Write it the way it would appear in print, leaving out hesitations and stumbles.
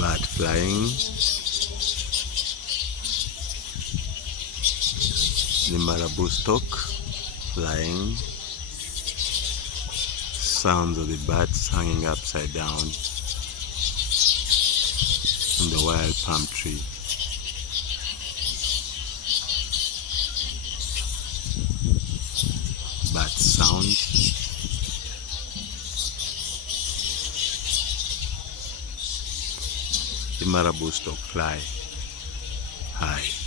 Bat flying. The Marabou stork flying. Sounds of the bats hanging upside down in the wild palm tree. Bat sound. The Marabou stork fly high.